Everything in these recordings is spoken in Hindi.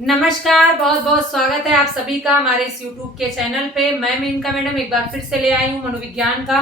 नमस्कार, बहुत बहुत स्वागत है आप सभी का हमारे इस YouTube के चैनल पे। मैं मेनका मैडम एक बार फिर से ले आई हूँ मनोविज्ञान का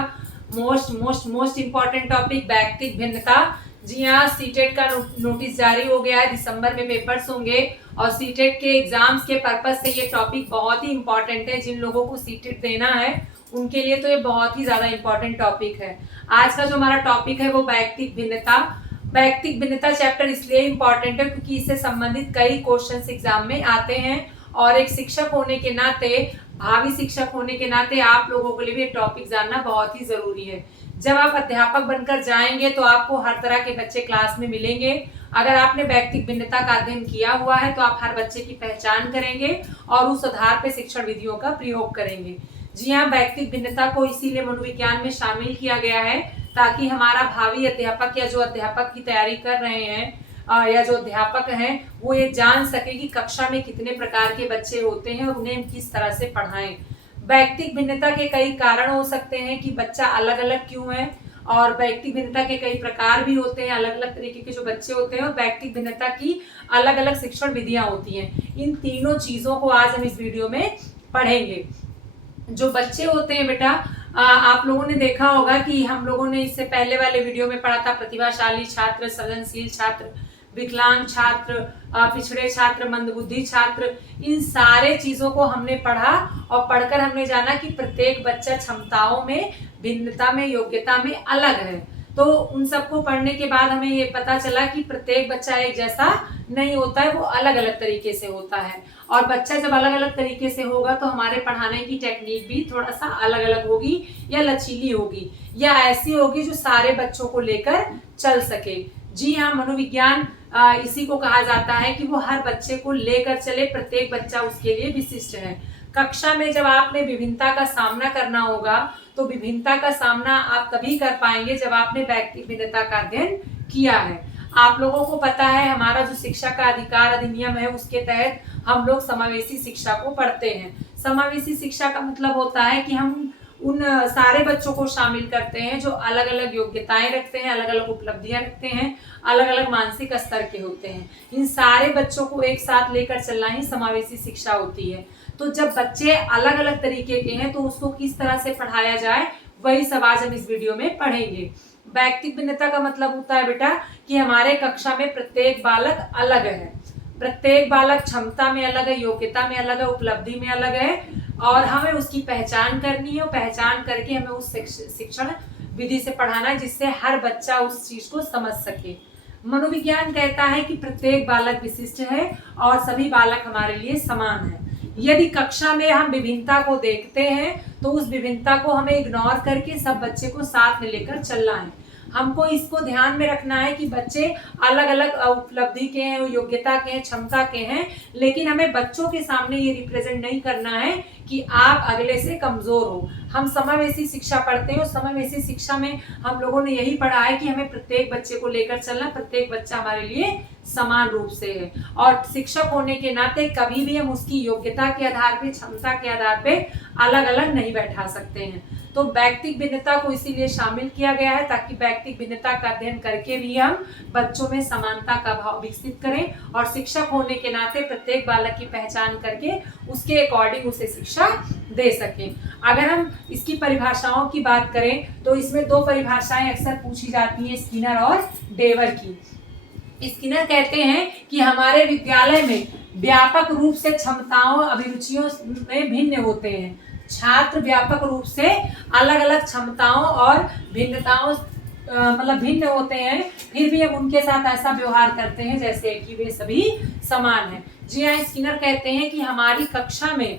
मोस्ट इम्पॉर्टेंट टॉपिक वैयक्तिक भिन्नता। जी हाँ, सीटेट का नोटिस जारी हो गया है। दिसंबर में पेपर्स होंगे और सीटेट के एग्जाम्स के पर्पज से ये टॉपिक बहुत ही इम्पॉर्टेंट है। जिन लोगों को सीटेट देना है उनके लिए तो ये बहुत ही ज्यादा इम्पॉर्टेंट टॉपिक है। आज का जो हमारा टॉपिक है वो वैयक्तिक भिन्नता। वैयक्तिक भिन्नता चैप्टर इसलिए इम्पॉर्टेंट है क्योंकि इससे संबंधित कई क्वेश्चंस एग्जाम में आते हैं और एक शिक्षक होने के नाते, भावी शिक्षक होने के नाते आप लोगों के लिए भी टॉपिक जानना बहुत ही जरूरी है। जब आप अध्यापक बनकर जाएंगे तो आपको हर तरह के बच्चे क्लास में मिलेंगे। अगर आपने वैयक्तिक भिन्नता का अध्ययन किया हुआ है तो आप हर बच्चे की पहचान करेंगे और उस आधार पर शिक्षण विधियों का प्रयोग करेंगे। जी हाँ, वैयक्तिक भिन्नता को इसीलिए मनोविज्ञान में शामिल किया गया है ताकि हमारा भावी अध्यापक या जो अध्यापक की तैयारी कर रहे हैं या जो अध्यापक हैं वो ये जान सके कि कक्षा में कितने प्रकार के बच्चे होते हैं और उन्हें किस तरह से पढ़ाएं। वैयक्तिक भिन्नता के कई कारण हो सकते हैं कि बच्चा अलग अलग क्यों है, और वैयक्तिक भिन्नता के कई प्रकार भी होते हैं। अलग अलग तरीके के जो बच्चे होते हैं और वैयक्तिक भिन्नता की अलग अलग शिक्षण विधियां होती हैं। इन तीनों चीजों को आज हम इस वीडियो में पढ़ेंगे। जो बच्चे होते हैं बेटा, आप लोगों ने देखा होगा कि हम लोगों ने इससे पहले वाले वीडियो में पढ़ा था प्रतिभाशाली छात्र, सृजनशील छात्र, विकलांग छात्र, पिछड़े छात्र, मंदबुद्धि छात्र। इन सारे चीजों को हमने पढ़ा और पढ़कर हमने जाना कि प्रत्येक बच्चा क्षमताओं में, भिन्नता में, योग्यता में अलग है। तो उन सबको पढ़ने के बाद हमें ये पता चला कि प्रत्येक बच्चा एक जैसा नहीं होता है, वो अलग अलग तरीके से होता है। और बच्चा जब अलग अलग तरीके से होगा तो हमारे पढ़ाने की टेक्निक भी थोड़ा सा अलग अलग होगी, या लचीली होगी, या ऐसी होगी जो सारे बच्चों को लेकर चल सके। जी हाँ, मनोविज्ञान इसी को कहा जाता है कि वो हर बच्चे को लेकर चले, प्रत्येक बच्चा उसके लिए विशिष्ट है। कक्षा में जब आपने विभिन्नता का सामना करना होगा तो विभिन्नता का सामना आप तभी कर पाएंगे जब आपने वैयक्तिक भिन्नता का अध्ययन किया है। आप लोगों को पता है हमारा जो शिक्षा का अधिकार अधिनियम है उसके तहत हम लोग समावेशी शिक्षा को पढ़ते हैं। समावेशी शिक्षा का मतलब होता है कि हम उन सारे बच्चों को शामिल करते हैं जो अलग अलग योग्यताएं रखते हैं, अलग अलग उपलब्धियां रखते हैं, अलग अलग मानसिक स्तर के होते हैं। इन सारे बच्चों को एक साथ लेकर चलना ही समावेशी शिक्षा होती है। तो जब बच्चे अलग अलग तरीके के हैं तो उसको किस तरह से पढ़ाया जाए, वही सब आज हम इस वीडियो में पढ़ेंगे। वैयक्तिक भिन्नता का मतलब होता है बेटा कि हमारे कक्षा में प्रत्येक बालक अलग है। प्रत्येक बालक क्षमता में अलग है, योग्यता में अलग है, उपलब्धि में अलग है, और हमें उसकी पहचान करनी है और पहचान करके हमें उस शिक्षण विधि से पढ़ाना है जिससे हर बच्चा उस चीज को समझ सके। मनोविज्ञान कहता है कि प्रत्येक बालक विशिष्ट है और सभी बालक हमारे लिए समान है। यदि कक्षा में हम विभिन्नता को देखते हैं तो उस विभिन्नता को हमें इग्नोर करके सब बच्चे को साथ में लेकर चलना है। हमको इसको ध्यान में रखना है कि बच्चे अलग अलग उपलब्धि के हैं, योग्यता के हैं, क्षमता के हैं, लेकिन हमें बच्चों के सामने ये रिप्रेजेंट नहीं करना है कि आप अगले से कमजोर हो। हम समावेशी शिक्षा पढ़ते हैं और समावेशी शिक्षा में हम लोगों ने यही पढ़ा है कि हमें प्रत्येक बच्चे को लेकर चलना, प्रत्येक बच्चा हमारे लिए समान रूप से है। और शिक्षक होने के नाते कभी भी हम उसकी योग्यता के आधार पे, क्षमता के आधार पे अलग अलग नहीं बैठा सकते हैं। तो वैयक्तिक भिन्नता को इसीलिए शामिल किया गया है ताकि वैयक्तिक भिन्नता का अध्ययन करके भी हम बच्चों में समानता का भाव विकसित करें और शिक्षक होने के नाते प्रत्येक बालक की पहचान करके उसके अकॉर्डिंग उसे शिक्षा दे सकें। अगर हम इसकी परिभाषाओं की बात करें तो इसमें दो परिभाषाएं अक्सर पूछी जाती हैं, स्किनर और डेवर की। स्किनर कहते हैं कि हमारे विद्यालय में व्यापक रूप से क्षमताओं, अभिरुचियों में भिन्न होते हैं। छात्र व्यापक रूप से अलग अलग क्षमताओं और भिन्नताओं मतलब भिन्न होते हैं, फिर भी हम उनके साथ ऐसा व्यवहार करते हैं जैसे कि वे सभी समान हैं। जी हाँ, स्किनर कहते हैं कि हमारी कक्षा में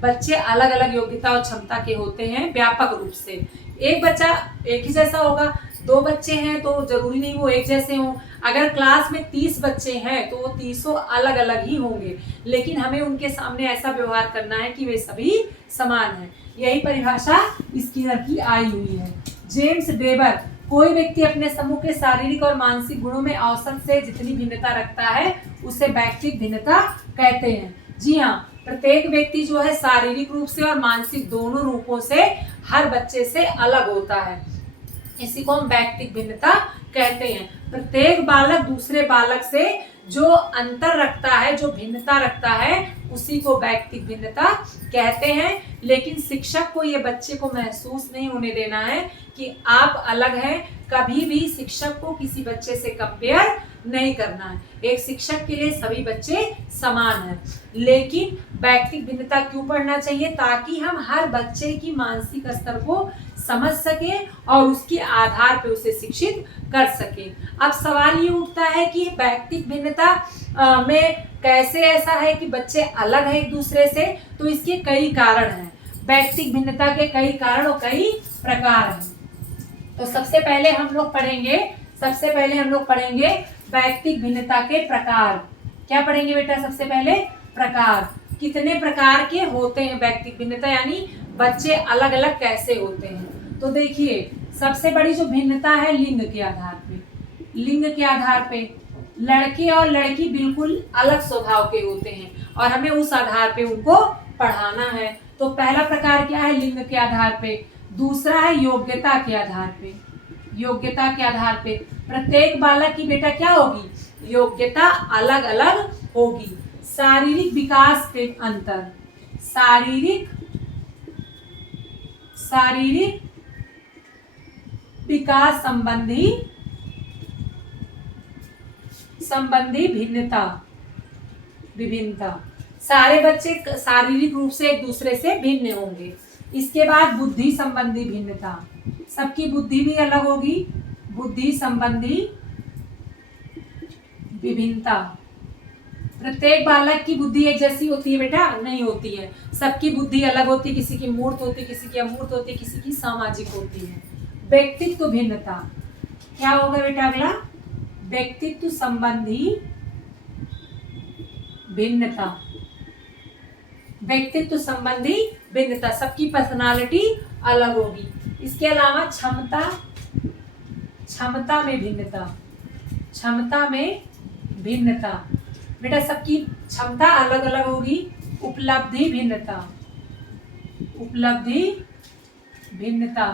बच्चे अलग अलग योग्यता और क्षमता के होते हैं व्यापक रूप से। एक बच्चा एक ही जैसा होगा, दो बच्चे हैं तो जरूरी नहीं वो एक जैसे हों। अगर क्लास में 30 बच्चे हैं तो वो 30 अलग अलग ही होंगे, लेकिन हमें उनके सामने ऐसा व्यवहार करना है कि वे सभी समान हैं। यही परिभाषा स्किनर की आई हुई है। जेम्स वेबर, कोई व्यक्ति अपने समूह के शारीरिक और मानसिक गुणों में औसत से जितनी भिन्नता रखता है उसे वैयक्तिक भिन्नता कहते हैं। जी हाँ, प्रत्येक व्यक्ति जो है शारीरिक रूप से और मानसिक दोनों रूपों से हर बच्चे से अलग होता है। इसी को हम वैयक्तिक भिन्नता कहते हैं। प्रत्येक बालक दूसरे बालक से जो अंतर रखता है, जो भिन्नता रखता है, उसी को व्यक्तिगत भिन्नता कहते हैं। लेकिन शिक्षक को ये बच्चे को महसूस नहीं होने देना है कि आप अलग हैं। कभी भी शिक्षक को किसी बच्चे से कंपेयर नहीं करना है। एक शिक्षक के लिए सभी बच्चे समान हैं। लेकिन व्यक्तिगत भिन्नता क्यों पढ़ना चाहिए? ताकि हम हर बच्चे की मानसिक स्तर को समझ सके और उसके आधार पे उसे शिक्षित कर सके। अब सवाल ये उठता है कि व्यक्तिगत भिन्नता में कैसे ऐसा है कि बच्चे अलग हैं एक दूसरे से? तो इसके कई कारण हैं। व्यक्तिगत भिन्नता के कई कारण और कई प्रकार हैं। तो सबसे पहले हम लोग पढ़ेंगे व्यक्तिगत भिन्नता के प्रकार। क्या पढ़ेंगे बेटा? सबसे पहले प्रकार। कितने प्रकार के होते हैं व्यक्तिगत भिन्नता, यानी बच्चे अलग अलग कैसे होते हैं? तो देखिए, सबसे बड़ी जो भिन्नता है लिंग के आधार पे। लिंग के आधार पे लड़के और लड़की बिल्कुल अलग स्वभाव के होते हैं और हमें उस आधार पे उनको पढ़ाना है। तो पहला प्रकार क्या है? लिंग के आधार पे। दूसरा है योग्यता के आधार पे। योग्यता के आधार पे प्रत्येक बालक की बेटा क्या होगी? योग्यता अलग अलग होगी। शारीरिक विकास के अंतर, शारीरिक विकास संबंधी विभिन्नता। सारे बच्चे शारीरिक रूप से एक दूसरे से भिन्न होंगे। इसके बाद बुद्धि संबंधी भिन्नता, सबकी बुद्धि भी अलग होगी। बुद्धि संबंधी विभिन्नता, प्रत्येक बालक की बुद्धि एक जैसी होती है बेटा? नहीं होती है। सबकी बुद्धि अलग होती है। किसी की मूर्त होती है, किसी की अमूर्त होती है, किसी की सामाजिक होती है। व्यक्तित्व भिन्नता क्या होगा बेटा? अगला व्यक्तित्व संबंधी भिन्नता। व्यक्तित्व संबंधी भिन्नता, सबकी पर्सनालिटी अलग होगी। इसके अलावा क्षमता में भिन्नता, बेटा सबकी क्षमता अलग अलग होगी। उपलब्धि भिन्नता,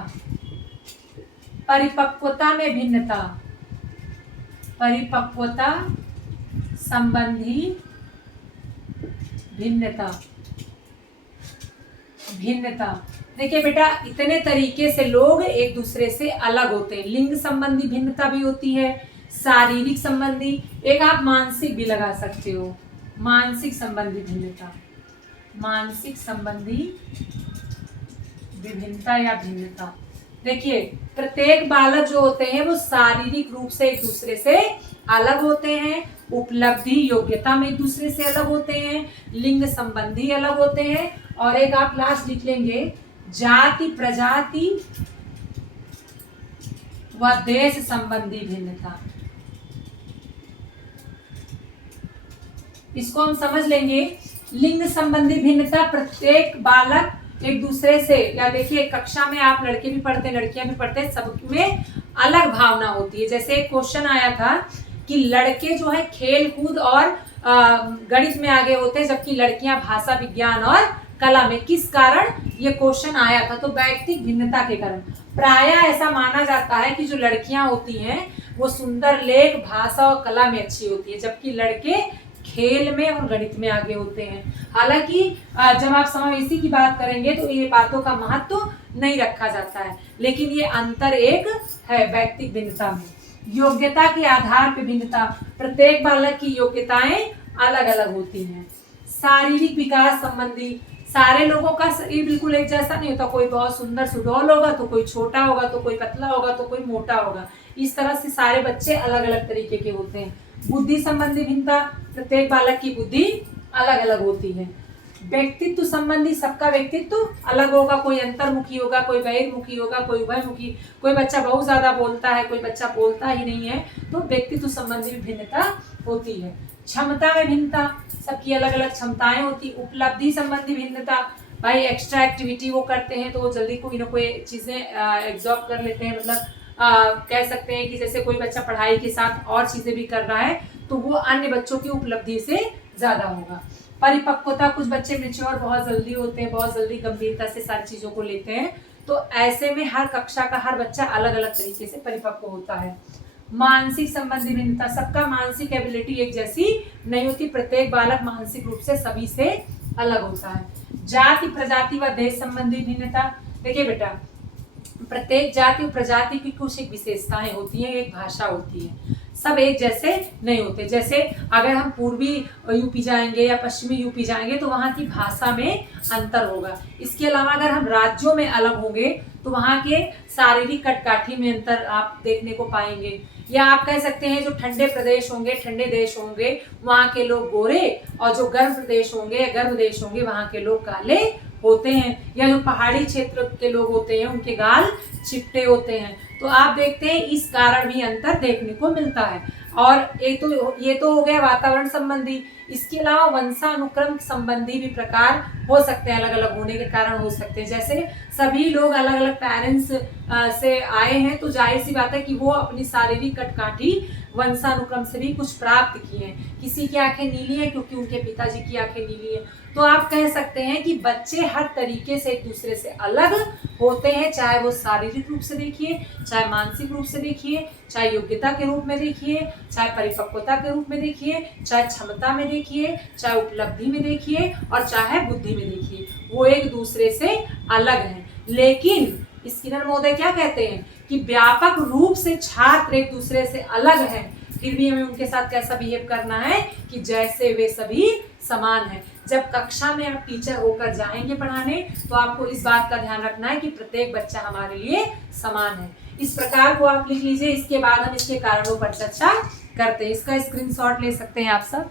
परिपक्वता में परिपक्वता संबंधी भिन्नता। देखिए बेटा, इतने तरीके से लोग एक दूसरे से अलग होते हैं। लिंग संबंधी भिन्नता भी होती है, शारीरिक संबंधी, एक आप मानसिक भी लगा सकते हो। मानसिक संबंधी विभिन्नता या भिन्नता। देखिए, प्रत्येक बालक जो होते हैं वो शारीरिक रूप से एक दूसरे से अलग होते हैं। उपलब्धि योग्यता में एक दूसरे से अलग होते हैं। लिंग संबंधी अलग होते हैं। और एक आप लास्ट लिख लेंगे, जाति प्रजाति व देश संबंधी भिन्नता। इसको हम समझ लेंगे। लिंग संबंधी भिन्नता, प्रत्येक बालक एक दूसरे से, या देखिए कक्षा में आप लड़के भी पढ़ते हैं लड़कियां भी पढ़ते हैं, सब में अलग भावना होती है। जैसे एक क्वेश्चन आया था कि लड़के जो है खेल कूद और गणित में आगे होते हैं, जबकि लड़कियां भाषा विज्ञान और कला में। किस कारण ये क्वेश्चन आया था? तो व्यक्तिगत भिन्नता के कारण। प्रायः ऐसा माना जाता है कि जो लड़कियां होती हैं वो सुंदर लेख, भाषा और कला में अच्छी होती है, जबकि लड़के खेल में और गणित में आगे होते हैं। हालांकि जब आप समावेशी की बात करेंगे तो ये बातों का महत्व नहीं रखा जाता है, लेकिन ये अंतर एक है व्यक्तिगत भिन्नता में। योग्यता के आधार पर भिन्नता, प्रत्येक बालक की योग्यताएं अलग अलग होती हैं। शारीरिक विकास संबंधी, सारे लोगों का शरीर बिल्कुल एक जैसा नहीं होता। कोई बहुत सुंदर सुडौल होगा तो कोई छोटा होगा, तो कोई पतला होगा तो कोई मोटा होगा। इस तरह से सारे बच्चे अलग अलग तरीके के होते हैं। बुद्धि संबंधी भिन्नता, प्रत्येक बालक की बुद्धि अलग अलग होती है। व्यक्तित्व संबंधी, सबका व्यक्तित्व अलग होगा। कोई अंतर्मुखी होगा, कोई बहिर्मुखी होगा, कोई उभयमुखी। कोई बच्चा बहुत ज्यादा बोलता है, कोई बच्चा बोलता ही नहीं है। तो व्यक्तित्व संबंधी भिन्नता होती है। क्षमता में भिन्नता, सबकी अलग अलग क्षमताएं होती। उपलब्धि संबंधी भिन्नता, भाई एक्स्ट्रा एक्टिविटी वो करते हैं तो वो जल्दी कोई ना कोई चीजें एब्जॉर्ब कर लेते हैं। मतलब कह सकते हैं कि जैसे कोई बच्चा पढ़ाई के साथ और चीजें भी कर रहा है तो वो अन्य बच्चों की उपलब्धि से ज्यादा होगा। परिपक्वता, कुछ बच्चे मैच्योर बहुत जल्दी होते हैं, बहुत जल्दी गंभीरता से सारी चीजों को लेते हैं। तो ऐसे में हर कक्षा का हर बच्चा अलग अलग तरीके से परिपक्व होता है। मानसिक संबंधी भिन्नता, सबका मानसिक एबिलिटी एक जैसी नहीं होती, प्रत्येक बालक मानसिक रूप से सभी से अलग होता है। जाति प्रजाति व देश संबंधी भिन्नता, देखिए बेटा प्रत्येक जाति और प्रजाति की कुछ एक विशेषताएं होती हैं, एक भाषा होती है, सब एक जैसे नहीं होते। जैसे अगर हम पूर्वी यूपी जाएंगे या पश्चिमी यूपी जाएंगे तो वहाँ की भाषा में अंतर होगा। इसके अलावा अगर हम राज्यों में अलग होंगे तो वहाँ के शारीरिक कटकाठी में अंतर आप देखने को पाएंगे। या आप कह सकते हैं जो ठंडे प्रदेश होंगे, ठंडे देश होंगे, वहाँ के लोग गोरे, और जो गर्म प्रदेश होंगे, गर्म देश होंगे, वहाँ के लोग काले होते हैं। या जो पहाड़ी क्षेत्र के लोग होते हैं उनके गाल चिपटे होते हैं। तो आप देखते हैं इस कारण भी अंतर देखने को मिलता है। और ये तो हो गया वातावरण संबंधी। इसके अलावा वंशानुक्रम संबंधी भी प्रकार हो सकते हैं, अलग अलग होने के कारण हो सकते हैं। जैसे सभी लोग अलग अलग पेरेंट्स से आए हैं तो जाहिर सी बात है कि वो अपनी शारीरिक कटकाठी वंशानुक्रम से भी कुछ प्राप्त किए हैं। किसी की आंखें नीली है क्योंकि उनके पिताजी की आंखें नीली है। तो आप कह सकते हैं कि बच्चे हर तरीके से एक दूसरे से अलग होते हैं, चाहे वो शारीरिक रूप से देखिए, चाहे मानसिक रूप से देखिए, चाहे योग्यता के रूप में देखिए, चाहे परिपक्वता के रूप में देखिए, चाहे क्षमता में देखिए, चाहे उपलब्धि में देखिए, और चाहे बुद्धि में देखिए, वो एक दूसरे से अलग हैं। लेकिन स्किनर महोदय क्या कहते हैं कि व्यापक रूप से छात्र एक दूसरे से अलग हैं, फिर भी हमें उनके साथ कैसा बिहेव करना है कि जैसे वे सभी समान हैं। जब कक्षा में आप टीचर होकर जाएंगे पढ़ाने तो आपको इस बात का ध्यान रखना है कि प्रत्येक बच्चा हमारे लिए समान है। इस प्रकार को आप लिख लीजिए। इसके बाद हम इसके कारणों पर चर्चा करते हैं। इसका स्क्रीनशॉट ले सकते हैं आप सब।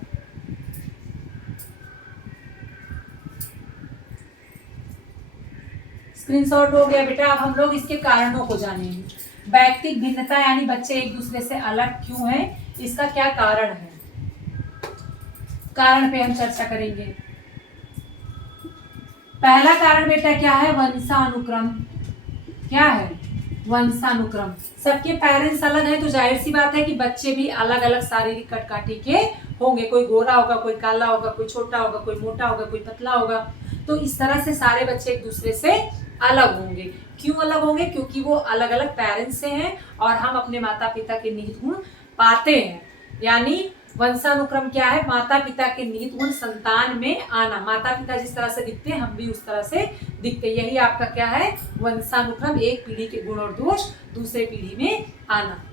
स्क्रीनशॉट हो गया बेटा। अब हम लोग इसके कारणों को जानेंगे। व्यक्तिगत भिन्नता यानी बच्चे एक दूसरे से अलग क्यों हैं, इसका क्या कारण है, कारण पे हम चर्चा करेंगे। पहला कारण बेटा क्या है, वंशानुक्रम। क्या है, वंशानुक्रम। सबके पेरेंट्स अलग हैं तो जाहिर सी बात है कि बच्चे भी अलग अलग शारीरिक कटकाठी के होंगे। कोई गोरा होगा, कोई काला होगा, कोई छोटा होगा, कोई मोटा होगा, कोई पतला होगा। तो इस तरह से सारे बच्चे एक दूसरे से अलग होंगे। क्यों अलग होंगे, क्योंकि वो अलग अलग पेरेंट्स से हैं और हम अपने माता पिता के निहित गुण पाते हैं। यानी वंशानुक्रम क्या है, माता पिता के निहित गुण संतान में आना। माता पिता जिस तरह से दिखते हैं हम भी उस तरह से दिखते हैं। यही आपका क्या है, वंशानुक्रम। एक पीढ़ी के गुण और दोष दूसरे पीढ़ी में आना।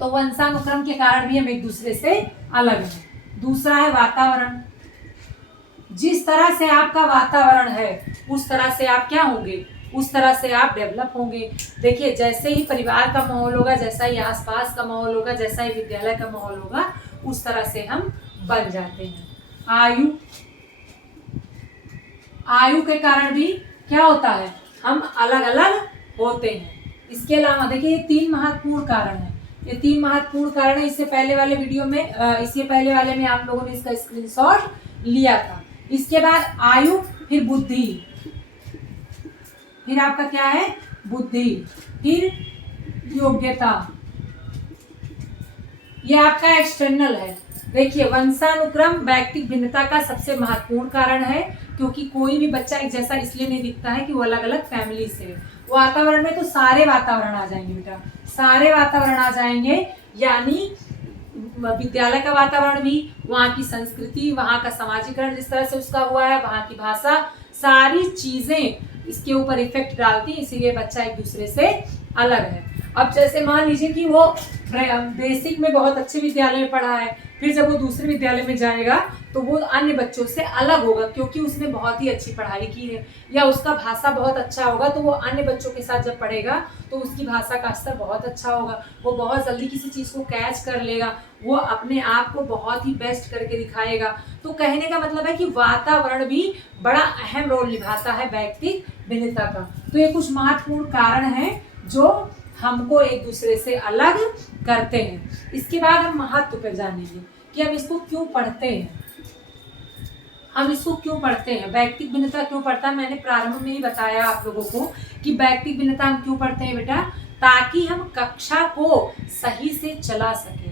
तो वंशानुक्रम के कारण भी हम एक दूसरे से अलग हैं। दूसरा है वातावरण। जिस तरह से आपका वातावरण है उस तरह से आप क्या होंगे, उस तरह से आप डेवलप होंगे। देखिए जैसे ही परिवार का माहौल होगा, जैसा ही आसपास का माहौल होगा, जैसा ही विद्यालय का माहौल होगा, उस तरह से हम बन जाते हैं। आयु के कारण भी क्या होता है, हम अलग अलग होते हैं। इसके अलावा देखिए ये 3 महत्वपूर्ण कारण है। ये 3 महत्वपूर्ण कारण है। इससे पहले वाले वीडियो में इसके पहले वाले में आप लोगों ने इसका स्क्रीनशॉट लिया था। इसके बाद आयु, फिर बुद्धि, फिर आपका क्या है, बुद्धि, फिर योग्यता। ये आपका एक्सटर्नल है। देखिए वंशानुक्रम व्यक्तिगत भिन्नता का सबसे महत्वपूर्ण कारण है, क्योंकि कोई भी बच्चा एक जैसा इसलिए नहीं दिखता है कि वो अलग अलग फैमिली से है। वातावरण में तो सारे वातावरण आ जाएंगे बेटा, सारे वातावरण आ जाएंगे। यानी विद्यालय का वातावरण भी, वहाँ की संस्कृति, वहाँ का समाजीकरण जिस तरह से उसका हुआ है, वहाँ की भाषा, सारी चीजें इसके ऊपर इफेक्ट डालती है। इसीलिए बच्चा एक दूसरे से अलग है। अब जैसे मान लीजिए कि वो बेसिक में बहुत अच्छे विद्यालय में पढ़ा है, फिर जब वो दूसरे विद्यालय में जाएगा तो वो अन्य बच्चों से अलग होगा, क्योंकि उसने बहुत ही अच्छी पढ़ाई की है या उसका भाषा बहुत अच्छा होगा। तो वो अन्य बच्चों के साथ जब पढ़ेगा तो उसकी भाषा का स्तर बहुत अच्छा होगा। वो बहुत जल्दी किसी चीज़ को कैच कर लेगा, वो अपने आप को बहुत ही बेस्ट करके दिखाएगा। तो कहने का मतलब है कि वातावरण भी बड़ा अहम रोल निभाता है व्यक्तिगत भिन्नता का। तो ये कुछ महत्वपूर्ण कारण हैं जो हमको एक दूसरे से अलग करते हैं। इसके बाद हम महत्व पर जानेंगे कि हम इसको क्यों पढ़ते हैं। हम इसको क्यों पढ़ते हैं, व्यक्तिगत भिन्नता क्यों पढ़ता है। मैंने प्रारंभ में ही बताया आप लोगों को कि व्यक्तिगत भिन्नता हम क्यों पढ़ते हैं बेटा, ताकि हम कक्षा को सही से चला सके,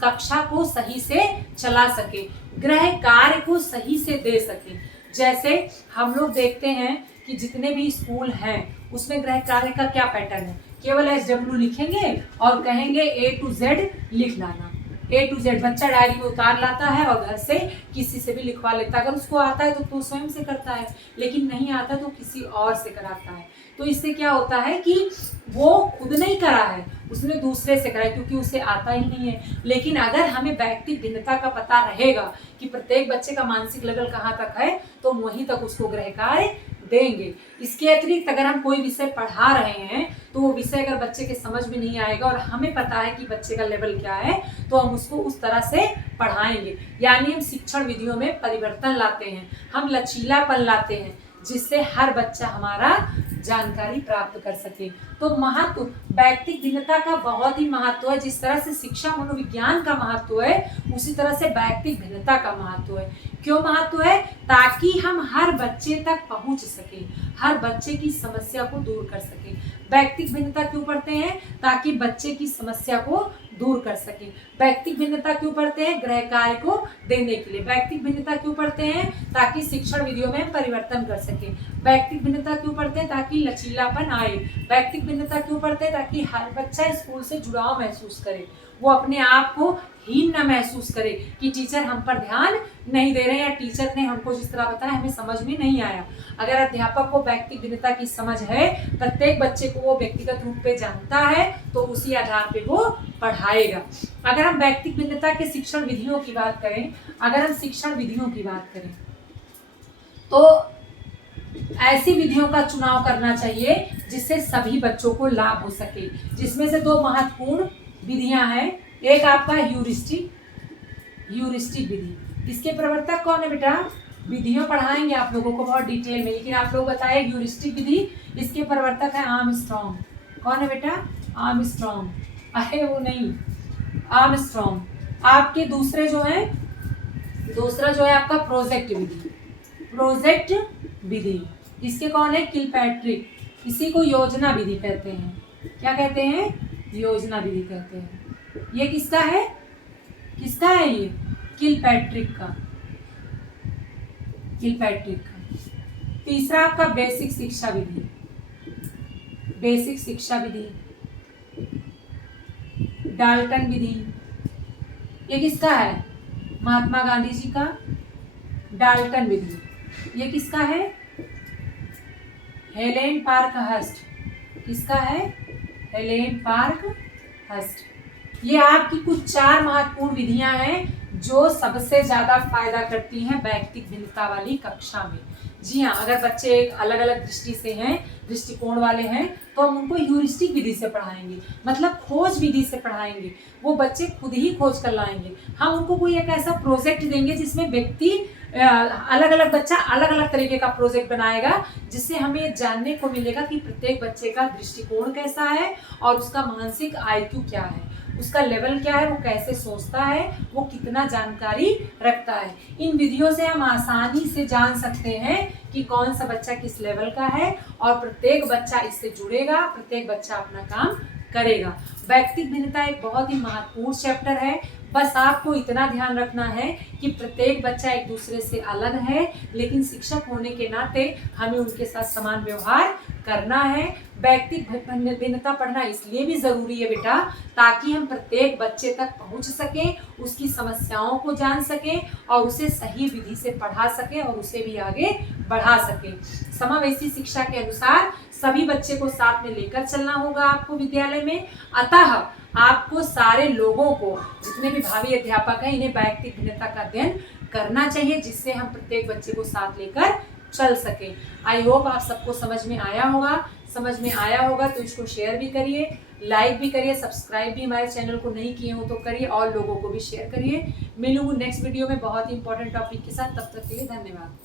कक्षा को सही से चला सके, गृह कार्य को सही से दे सके। जैसे हम लोग देखते हैं कि जितने भी स्कूल हैं उसमें गृह कार्य का क्या पैटर्न है केवल SW लिखेंगे और कहेंगे A to Z लिख लाना। A to Z बच्चा डायरी में उतार लाता है और घर से किसी से भी लिखवा लेता है। अगर उसको आता है तो स्वयं से करता है, लेकिन नहीं आता तो किसी और से कराता है। तो इससे क्या होता है कि वो खुद नहीं करा है, उसने दूसरे से करा है, क्योंकि उसे आता ही नहीं है। लेकिन अगर हमें व्यक्तिगत भिन्नता का पता रहेगा कि प्रत्येक बच्चे का मानसिक लेवल कहाँ तक है, तो वहीं तक उसको गृह कार्य देंगे। इसके अतिरिक्त अगर हम कोई विषय पढ़ा रहे हैं तो वो विषय अगर बच्चे के समझ में नहीं आएगा और हमें पता है कि बच्चे का लेवल क्या है, तो हम उसको उस तरह से पढ़ाएंगे। यानी हम शिक्षण विधियों में परिवर्तन लाते हैं, हम लचीलापन लाते हैं, जिससे हर बच्चा हमारा जानकारी प्राप्त कर सके। तो महत्व व्यक्तिगत भिन्नता का बहुत ही महत्व है। जिस तरह से शिक्षा मनोविज्ञान का महत्व है, उसी तरह से व्यक्तिगत भिन्नता का महत्व है। क्यों महत्व है? ताकि हम हर बच्चे तक पहुंच सके, हर बच्चे की समस्या को दूर कर सके। व्यक्तिगत भिन्नता क्यों पढ़ते हैं? ताकि बच्चे की समस्या को दूर कर सके। व्यक्तिगत भिन्नता क्यों पढ़ते हैं? गृह कार्य को देने के लिए। व्यक्तिगत भिन्नता क्यों पढ़ते हैं? ताकि शिक्षण विधियों में परिवर्तन कर सके। व्यक्तिगत भिन्नता क्यों पढ़ते हैं? ताकि लचीलापन आए। व्यक्तिगत भिन्नता क्यों पढ़ते हैं? ताकि हर बच्चा स्कूल से जुड़ाव महसूस करे, वो अपने आप को हीन न महसूस करे कि टीचर हम पर ध्यान नहीं दे रहे हैं या टीचर ने हमको जिस तरह बताया हमें समझ में नहीं आया। अगर अध्यापक को व्यक्तिगत भिन्नता की समझ है, प्रत्येक बच्चे को वो व्यक्तिगत रूप पे जानता है, तो उसी आधार पे वो पढ़ाएगा। अगर हम व्यक्तिगत भिन्नता के शिक्षण विधियों की बात करें, अगर हम शिक्षण विधियों की बात करें तो ऐसी विधियों का चुनाव करना चाहिए जिससे सभी बच्चों को लाभ हो सके। जिसमें से दो महत्वपूर्ण विधियां हैं। एक आपका ह्यूरिस्टिक विधि। इसके प्रवर्तक कौन है बेटा? विधियों पढ़ाएंगे आप लोगों को बहुत डिटेल में, लेकिन आप लोग बताइए ह्यूरिस्टिक विधि। इसके प्रवर्तक है आर्मस्ट्रॉन्ग। कौन है बेटा? आर्मस्ट्रॉन्ग। अरे वो नहीं, आर्मस्ट्रॉन्ग। आपके दूसरा जो है आपका प्रोजेक्ट विधि। प्रोजेक्ट विधि इसके कौन है? किलपैट्रिक। इसी को योजना विधि कहते हैं। क्या कहते हैं? योजना विधि कहते हैं। ये किसका है? ये किलपैट्रिक का। तीसरा आपका बेसिक शिक्षा विधि। डाल्टन विधि। ये किसका है? महात्मा गांधी जी का डाल्टन विधि। ये किसका है? Helen Parkhurst. किसका है? Helen Parkhurst. ये आपकी कुछ 4 महत्वपूर्ण विधियां हैं जो सबसे ज्यादा फायदा करती हैं व्यक्तिगत भिन्नता वाली कक्षा में। जी हाँ, अगर बच्चे एक अलग अलग दृष्टिकोण वाले हैं तो हम उनको ह्यूरिस्टिक विधि से पढ़ाएंगे, मतलब खोज विधि से पढ़ाएंगे। वो बच्चे खुद ही खोज कर लाएंगे। हम उनको कोई एक ऐसा प्रोजेक्ट देंगे जिसमें अलग अलग बच्चा अलग अलग तरीके का प्रोजेक्ट बनाएगा, जिससे हमें ये जानने को मिलेगा कि प्रत्येक बच्चे का दृष्टिकोण कैसा है और उसका मानसिक IQ क्या है, उसका लेवल क्या है, वो कैसे सोचता है, वो कितना जानकारी रखता है। इन विधियों से हम आसानी से जान सकते हैं कि कौन सा बच्चा किस लेवल का है और प्रत्येक बच्चा इससे जुड़ेगा, प्रत्येक बच्चा अपना काम करेगा। व्यक्तिगत भिन्नता एक बहुत ही महत्वपूर्ण चैप्टर है। बस आपको इतना ध्यान रखना है कि प्रत्येक बच्चा एक दूसरे से अलग है, लेकिन शिक्षक होने के नाते हमें उनके साथ समान व्यवहार करना है। व्यक्तिगत भिन्नता पढ़ना इसलिए भी जरूरी है बेटा, ताकि हम प्रत्येक बच्चे तक पहुंच सकें, उसकी समस्याओं को जान सकें और उसे सही विधि से पढ़ा सकें और उसे भी आगे बढ़ा सकें। समावेशी शिक्षा के अनुसार सभी बच्चे को साथ में लेकर चलना होगा आपको विद्यालय में। अतः आपको सारे लोगों को, जितने भी भावी अध्यापक हैं, इन्हें व्यक्तिगत भिन्नता का अध्ययन करना चाहिए, जिससे हम प्रत्येक बच्चे को साथ लेकर चल सके। आई होप आप सबको समझ में आया होगा तो इसको शेयर भी करिए, लाइक भी करिए, सब्सक्राइब भी हमारे चैनल को नहीं किए हो तो करिए और लोगों को भी शेयर करिए। मिलूंगी नेक्स्ट वीडियो में बहुत ही इंपॉर्टेंट टॉपिक के साथ। तब तक के लिए धन्यवाद।